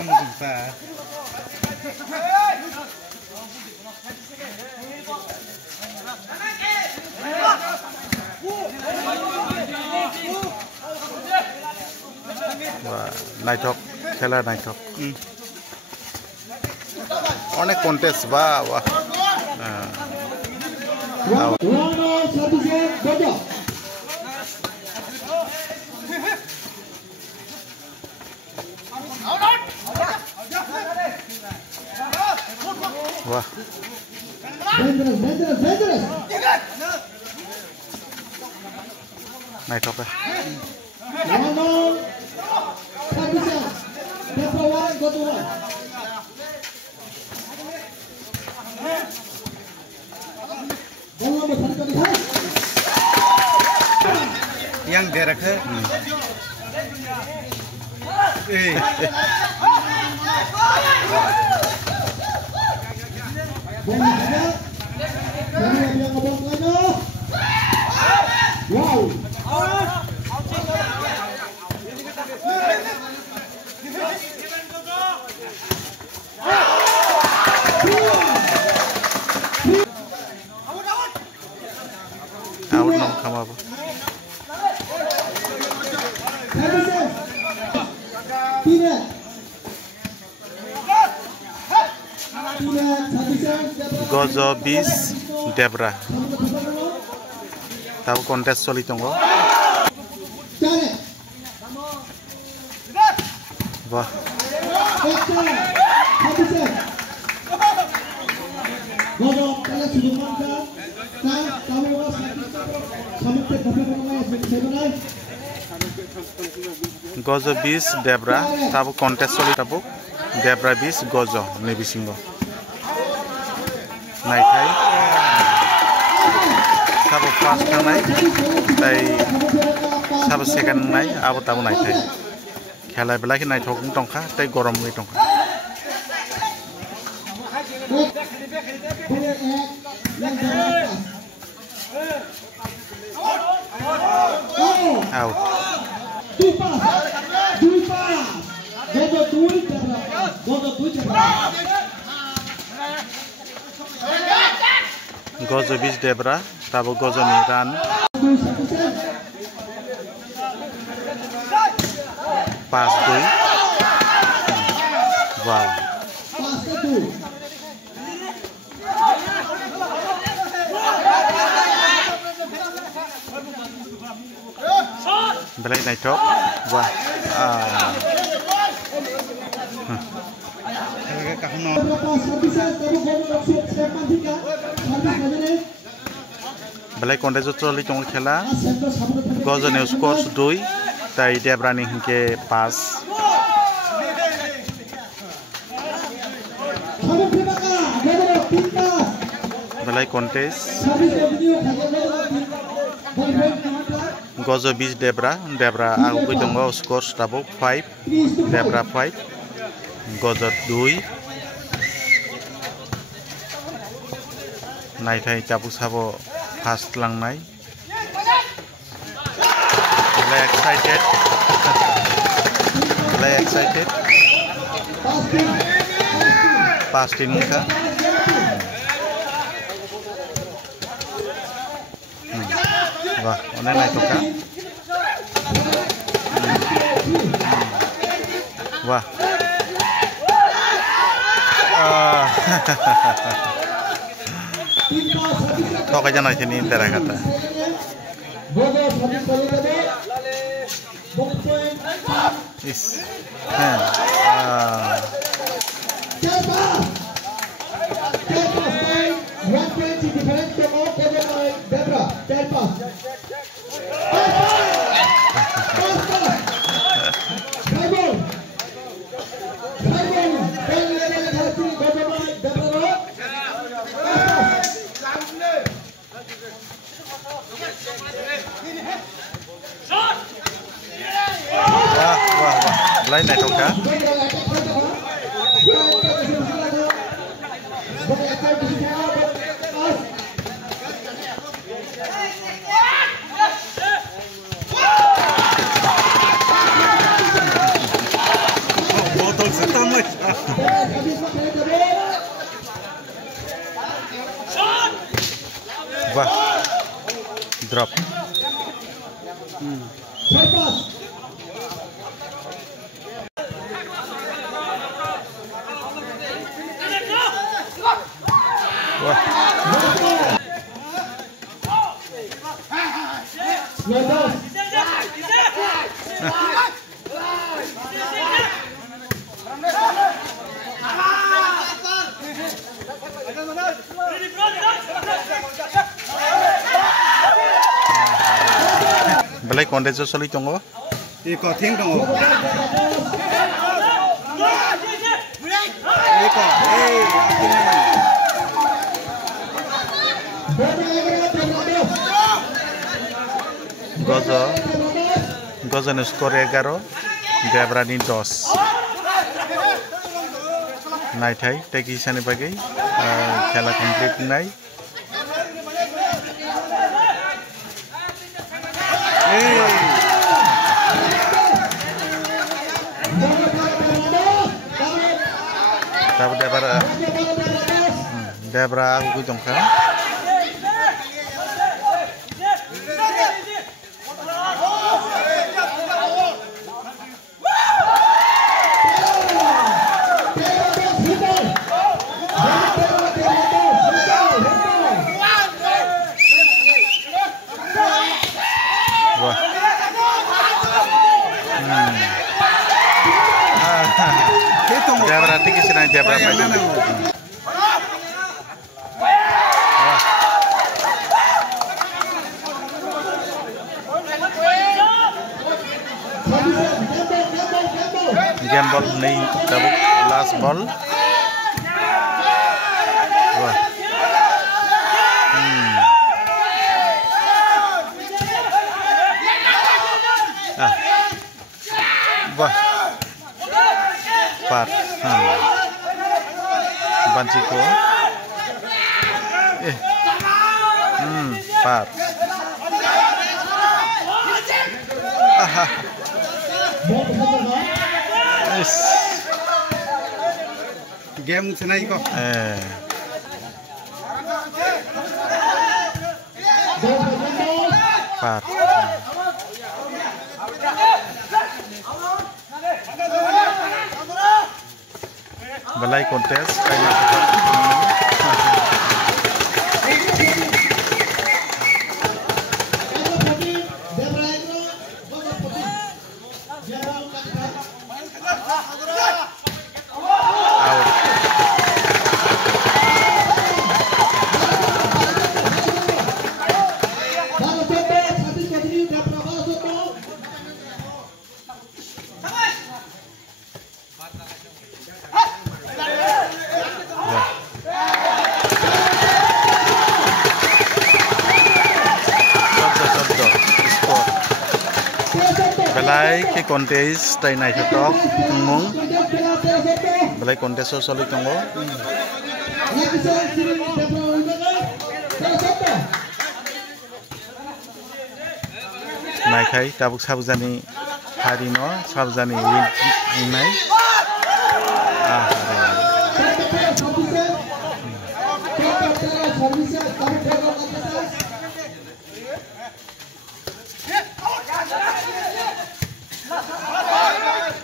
yang mungkin wah naitok khela naitok onek contest ba wah wah dangerous naitok ya yang gerak wow out nong kama ba Gozo bis Debra tahu kontes soli tonggo wah Gozo bis Debra tahu kontes soli tahu Debra bis Gozo nebisingo naik hai sabo first kan naik tai sabo second naik abo tahu naik hai khelai belai naik thok tongkha tai gorom ngai tongkha out Gozo bis Debra tabu Gozo Miran pas dui wow belai naik top wah belai kontes troli tong khela Gozo ne scores 2 tai Debra ni hinke pas belai kontes Gozo bis Debra aku pitonggo scores tabu 5 Debra 5 Gozo 2 naik thai tabu sabo fast lang nai excited pasti muka wah one naik toka wah kok aja naik ini intera kata is lain naik toka botol setam Wah, drop. Wah. Balai kontes soli tunggu. Iko ting tunggu. Iko, Gozo nu skor 11, Debrani 10. Nai thai teki sani bagai khela complete nai. Tapi Debra aku jongka. Debra tinggi sini Debra pajan. Game ball nih, double last ball. Wah. Wah. Pat. Banciko. Pat. Aha. Yes. Game senai ko. Pat. Balai kontes kayak Balai ke kontes tay nai tok mung balai kontes soli tunggu nai kai tabuk sabjani hari no sabjani win nai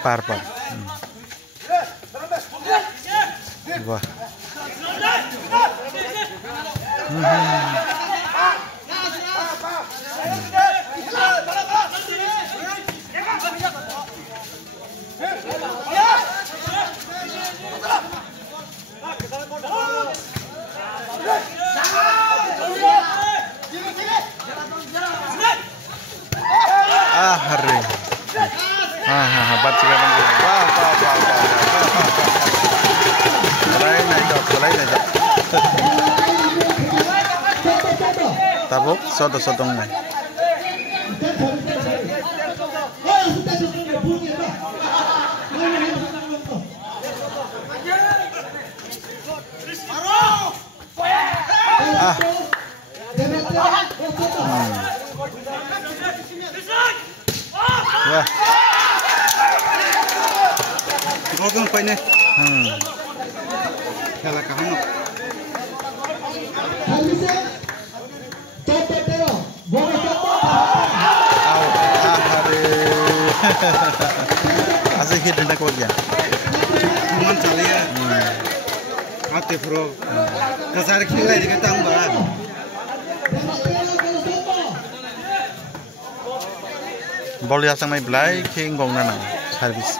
Parpa. Wah. Hari. Bat juga bang. Wah. Selain itu. Tabuk, sotong nih. Wah. Gogang nih. Kela kahano. Asik hit na ko dia. Cuman cali ya. Ate pro. Kasar khilai diga tamba. Bol ya sang mai blai king gong na service.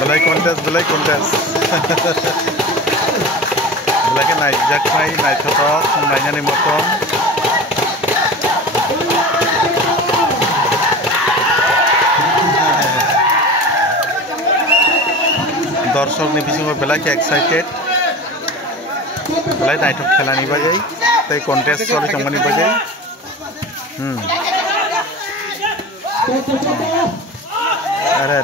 Belai contest. Belai ke naik jak naik thotok, naiknya ni motor. Dorshok ni bisingo belai ke excited. Belai naik thok khelani bajai, tai contest choli tongmani bajai. Are.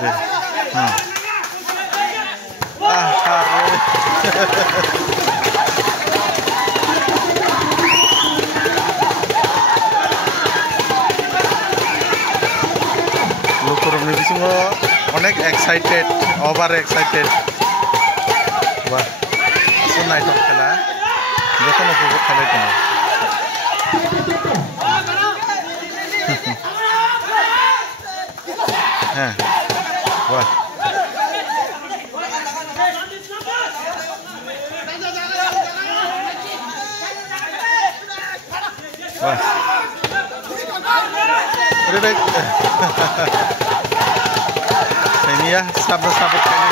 Lukurung ni bisingo onek excited, over excited. Wah, asu naik thok khela, jotono pugo khelai tomo. Wah. Wah. Udah. Ini ya, sabar-sabar kayaknya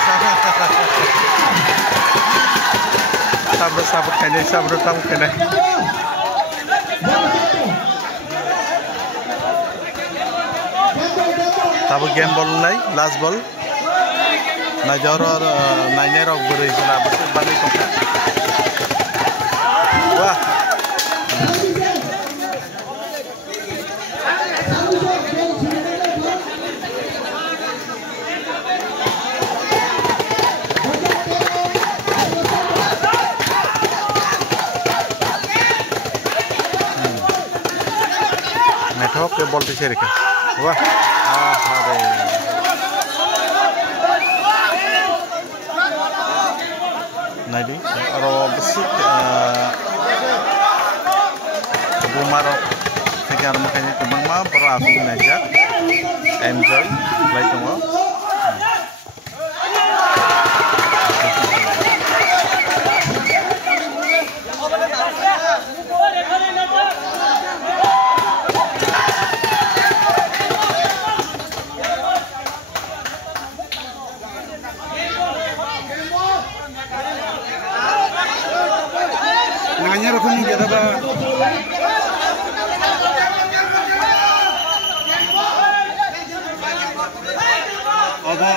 sabar-sabar kayaknya sabar tahu kena. Tahu game ball naik, last ball. Najor or naiknya rok beri sana betul balik tongkat. Wah. Naik ke ball di sini. Wah. Nadi, aro besik bumarok sekarang makanya kembang mah perlu aku ngajak enjoy like semua. Nanya rokok ni kita dah. Apa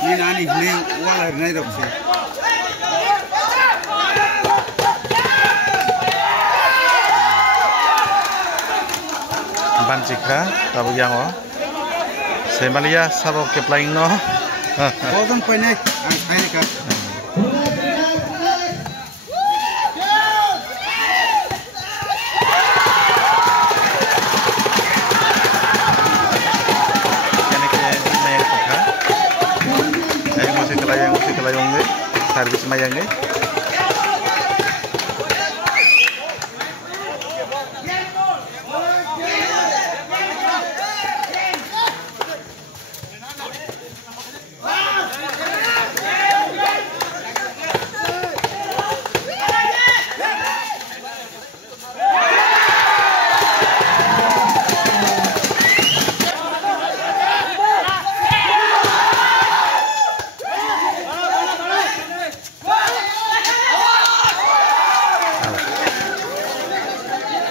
ni nani ni walau ni rokok. Bancikha, tahu yang oh. Semalia sabok ke playing no. Kau kan pernah angkai kan? Kelayong ni, servis mayang ni.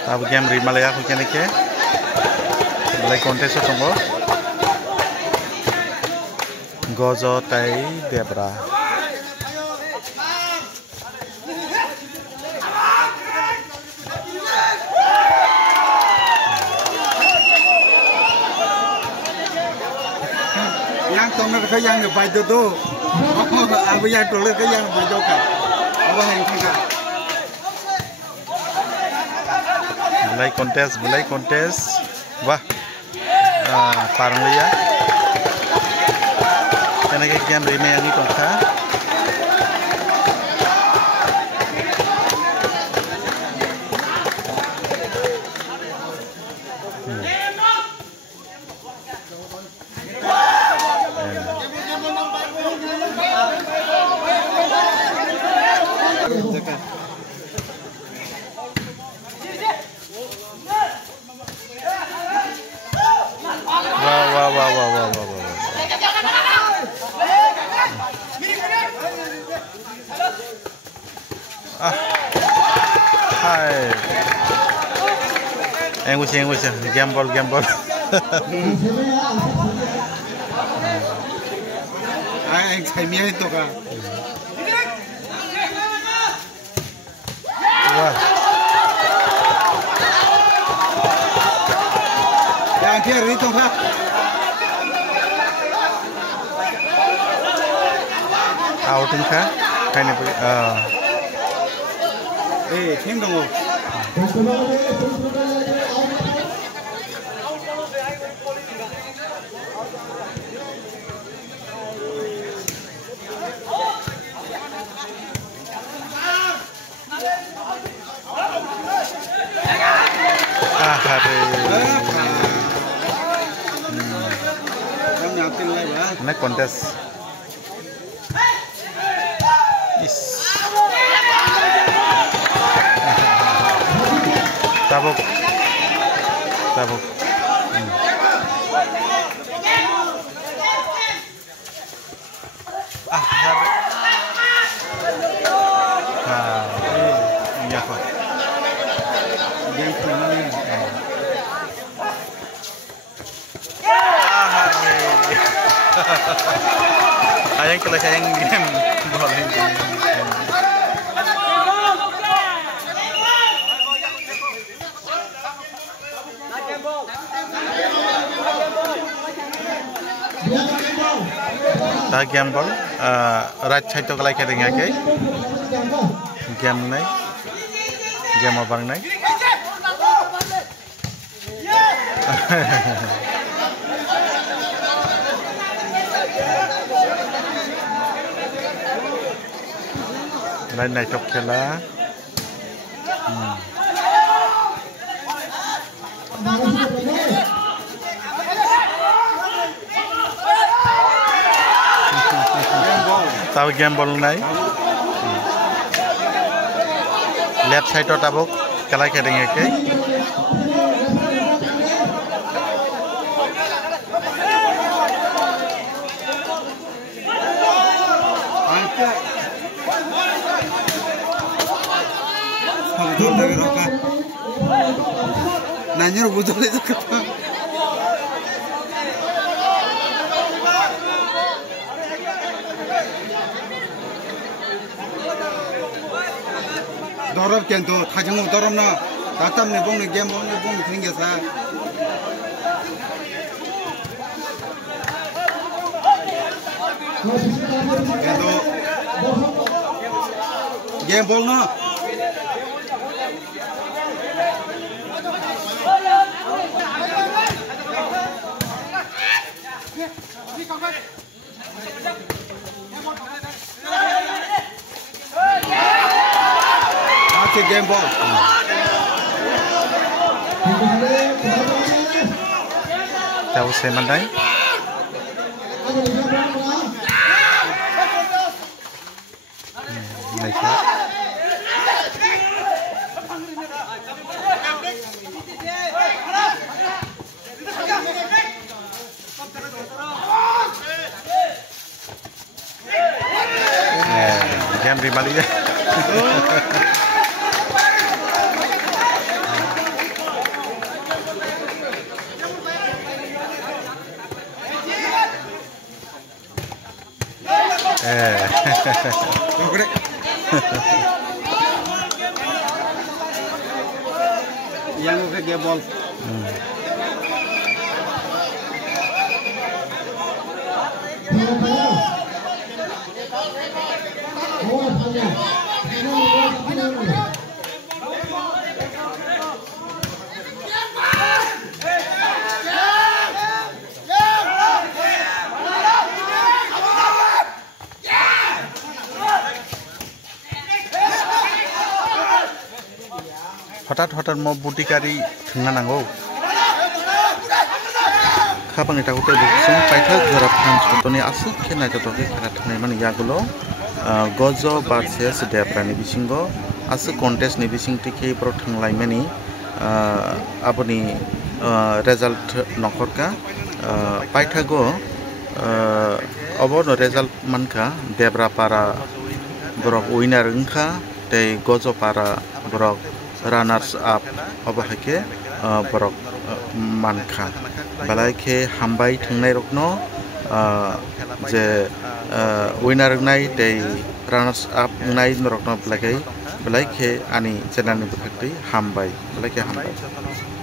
Tahu game Rimalaya aku kena ke, mulai kontes tu tunggu. Gozo tai Debra. Yang tunggu ke yang lepas tu, apa yang tunggu ke yang lepas tu kan? Apa yang kita? belai kontes, wah, parang liya. Karena game ini yang itu kan. Wah. Hai. Enggus, gamble. Saya itu kan. Wah. Yang dia itu kan. Outing kah? Kayak ni. Tim dong. Ini kontes. Is. Tabuk. Iya kok. Ayang kalau saya yang game boleh. Ta game ball, right side to kalai kering aja. Game nai, game abang nai. Lain naik top kela. Tahu game ball naik. Left side to tabuk kalai kering aja. Nanya betul itu kata. Dorab kento, tajung dorab na, datam ni bong ni game bong ni tinggi sah. Kento, game bong na. Game ball. Tahu saya mandai. Naik. Game di Malaysia. Yang udah game ball. हठात मो बुटिकारि थांना नांगौ खाबांनि थाखुते बुसुं पाइथाक जरा फ्रान्स कतनि आसु खेनाय ततके खेला थांनाय माने यागुलो गज बारसेस देब्रानि बिसिंगो आसु कन्टेस्ट नि बिसिं टिके प्र थांलायमानि आबनि रिजल्ट नखरका पाइथागो अबनो रिजल्ट मानका देब्रापारा ब्रक उइनार ओंखा तै गजपारा ब्रक रानार्स आप अबहाके ब्रक मानखा बालायखे हामबाय थांनाय रखनो जे उइनार नाय तै रानार्स आप नाय रखनो बलायखे आनि चेनानि बखै हामबाय बलायखे हामबाय